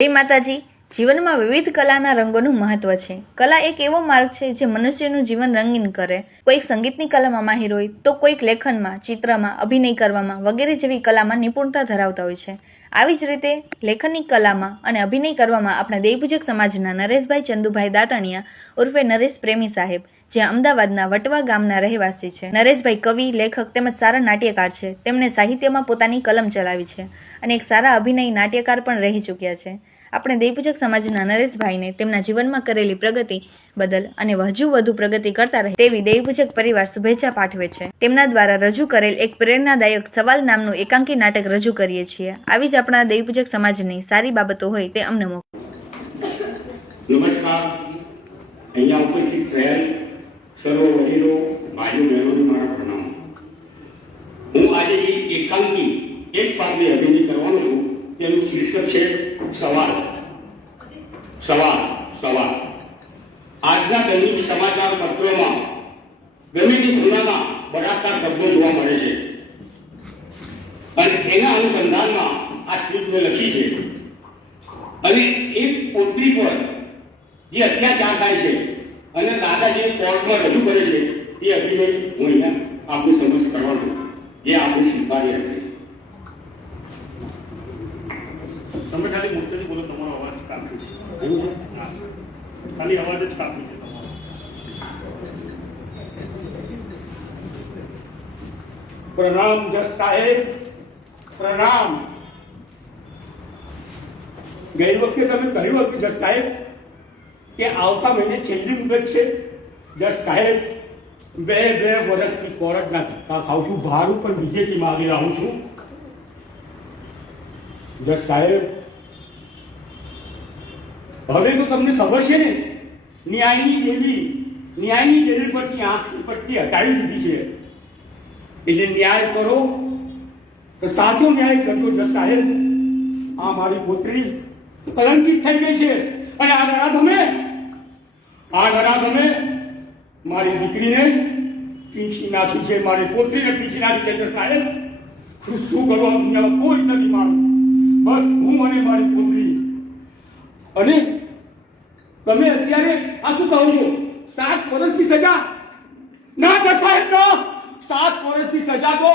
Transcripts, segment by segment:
જય માતાજી, જીવનમાં વિવિધ કલાના રંગોનું મહત્વ છે. કલા એક એવો માર્ગ છે જે મનુષ્યનું જીવન રંગીન કરે. કોઈક સંગીતની કલામાં માહિર હોય, તો કોઈક લેખનમાં, ચિત્રમાં, અભિનય કરવામાં વગેરે જેવી કલામાં નિપુણતા ધરાવતા હોય છે. આવી જ રીતે લેખનની કલામાં અને અભિનય કરવામાં આપણા દેવપૂજક સમાજના નરેશભાઈ ચંદુભાઈ દાતણિયા ઉર્ફે નરેશ પ્રેમી સાહેબ, જે અમદાવાદના વટવા ગામના રહેવાસી છે. નરેશભાઈ કવિ, લેખક તેમજ સારા નાટ્યકાર છે. તેમણે સાહિત્યમાં પોતાની કલમ ચલાવી છે અને એક સારા અભિનય નાટ્યકાર પણ રહી ચૂક્યા છે. આપણે દેવપૂજક સમાજના નરેશભાઈને તેમના જીવનમાં કરેલી પ્રગતિ બદલ અને હજુ વધુ પ્રગતિ કરતા રહે તેવી દેવપૂજક પરિવાર શુભેચ્છા પાઠવે છે. તેમના દ્વારા રજૂ કરેલ એક પ્રેરણાદાયક સવાલ નામનું એકાંકી નાટક રજૂ કરીએ છીએ. આવી જ આપણા દેવપૂજક સમાજની સારી બાબતો હોય તે અમને મોકલો. નમસ્કાર. અહીંયા ઉપસ્થિત થયેલ સર્વ વડીલો, ભાઈઓ, બહેનોને મારા પ્રણામ. હું આજે એકાંકી એક પાત્રે અભિનય કરવાનો તેનું શીર્ષક છે સવાલ સવાલ સવાલ આજના દૈનિક સમાચાર પત્રોમાં ગમે તે ગુનાના બળાત્કાર શબ્દો જોવા મળે છે. અને એના અનુસંધાનમાં આ સ્ક્રિપ્ટ લખી છે. અને એક પુત્રી પર જે અત્યાચાર થાય છે અને દાદાજી કોર્ટમાં રજૂ કરે છે, એ અભિનય હું અહીંયા આપની સમક્ષ કરવાનો, જે આપણે સ્વીકાર્ય હશે તમે ખાલી મોટેથી બોલો તમારો અવાજ કાપી છે હા. ખાલી અવાજ જ કાપી છે તમારો પ્રણામ જજ સાહેબ પ્રણામ ગઈ વખતે તમે કહ્યું હતું જજ સાહેબ કે આવતા મહિને છેલ્લી મુદત છે જજ સાહેબ બે બે વર્ષથી કોર્ટના ધક્કા ખાઉં છું ભાડું પણ બીજેથી માગી રહું છું જજ સાહેબ હવે તો તમને ખબર છે ને, ન્યાયની દેવી ન્યાયની દેવી પરથી આંખની પટ્ટી હટાવી દીધી છે. એટલે ન્યાય કરો, તો સાચો ન્યાય કરજો જસ સાહેબ. આ મારી પોતરી કલંકિત થઈ ગઈ છે. અને આ નરાધમે આ નરાધમે મારી દીકરીને પીંછી નાખી છે, મારી પોતરીને પીંછી નાખી છે સાહેબ. શું કરવા દુનિયામાં કોઈ નથી મારું બસ હું અને મારી પુત્રી અને તમે અત્યારે આ શું કહો છો? સાત વર્ષની સજા? ના જજ સાહેબ, ના. સાત વર્ષની સજા તો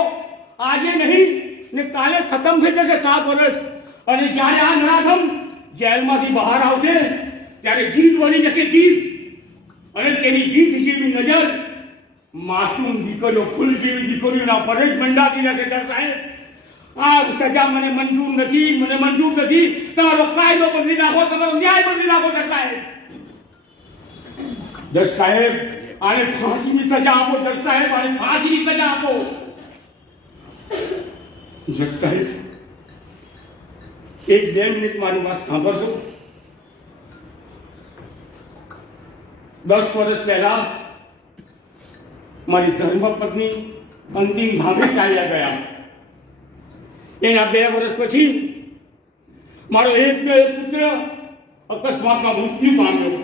આજે નહીં, ને કાલે ખતમ થઈ જશે સાત વર્ષ. અને જ્યારે આ નરાધમ જેલમાંથી બહાર આવશે, ત્યારે ગીત બની જશે ગીત. અને તેની ગીત જેવી નજર માસૂમ દીકરીઓ ફૂલ જેવી દીકરીઓના પર જ મંડાતી જશે જજ સાહેબ. આ સજા મને મંજૂર નથી, મને મંજૂર નથી. તમારો કાયદો બદલી નાખો, તમારો ન્યાય બદલી નાખો જજ સાહેબ. જજ સાહેબ, આને ફાંસીની સજા આપો જજ સાહેબ, આને ફાંસીની સજા આપો. જજ સાહેબ, એક બે મિનિટ મારી વાત સાંભળશો? દસ વર્ષ પહેલા મારી ધર્મપત્ની અંતિમ ધામે ચાલ્યા ગયા. એના બે વર્ષ પછી મારો એક બે પુત્ર અકસ્માતમાં મૃત્યુ પામ્યો.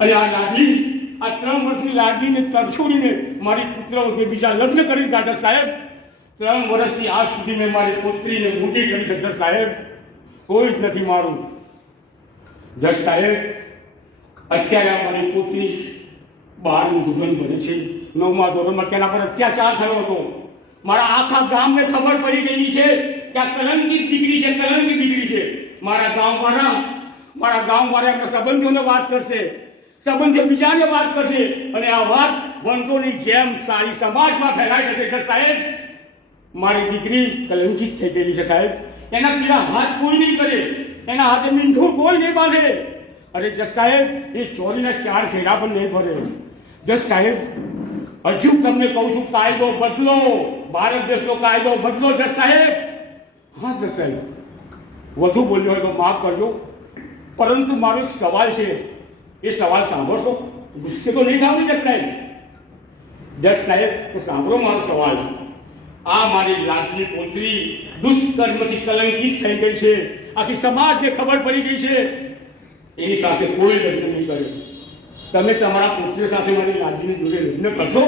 અને આ લાડલી, આ ત્રણ વર્ષની લાડલીને તરછોડીને મારી પુત્રઓથી બીજા લગ્ન કરી દીધા સાહેબ. ત્રણ વર્ષથી આજ સુધી મેં મારી પુત્રીને મોટી કરી છે સાહેબ. કોઈ જ નથી મારું. જજ સાહેબ, અત્યારે મારી પુત્રી બહારનું ધોરણ બને છે. નવમા ધોરણમાં તેના પર અત્યાચાર થયો હતો. મારા આખા ગામને ખબર પડી ગયેલી છે કે આ કલંકિત દીકરી છે કલંકિત દીકરી છે. મારા ગામવાળા મારા ગામવાળા એમના સંબંધીઓને વાત કરશે. સંબંધીઓ બીજાને વાત કરશે. અને આ વાત વંતોની જેમ સારી સમાજમાં ફેલાઈ જશે કે સાહેબ. મારી દીકરી કલંકિત થઈ ગયેલી છે સાહેબ. એના પીરા હાથ કોઈ નહીં કરે. એના હાથે મીઠું કોઈ નહીં બાંધે. અરે જસ સાહેબ, એ ચોરીના ચાર ફેરા પણ નહીં ભરે. જસ સાહેબ હજુ તમને કહું છું, કાયદો બદલો. ભારત દેશનો કાયદો બદલો છે, સાહેબ. હા સર સાહેબ. વધુ બોલ્યો હોય તો માફ કરજો. પરંતુ મારો એક સવાલ છે. એ સવાલ સાંભળશો? ગુસ્સે તો નહીં સાંભળી જશ સાહેબ? જસ સાહેબ, તો સાંભળો મારો સવાલ. આ મારી લાડની પોતરી દુષ્કર્મથી કલંકિત થઈ ગઈ છે. આખી સમાજને ખબર પડી ગઈ છે. એની સાથે કોઈ લગ્ન નહીં કરે. તમે તમારા પુત્ર સાથે મારી લાડજીની જોડે લગ્ન કરશો?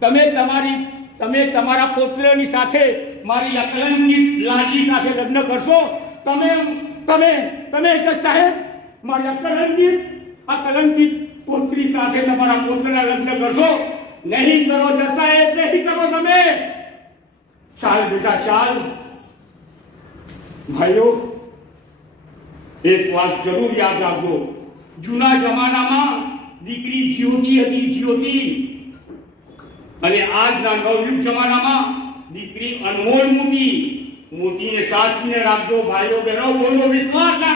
તમે તમારી, તમે તમારા પુત્રની સાથે મારી આ કલંકિત લાડજી સાથે લગ્ન કરશો? તમે તમે તમે જજ સાહેબ, મારી આ કલંકિત આ કલંકિત પુત્રી સાથે તમારા પુત્રના લગ્ન કરશો? નહીં કરો જજ સાહેબ, નહીં કરો તમે. ચાલ બેટા, ચાલ. ભાઈઓ, એક વાત જરૂર યાદ રાખજો. જૂના જમાનામાં દીકરી જ્યોતિ હતી, જ્યોતિ. અને આજના નવયુગ જમાનામાં દીકરી અનમોલ મોતી મોતીને સાચવીને રાખજો ભાઈઓ બહેનો, બોલો વિશ્વાસ ના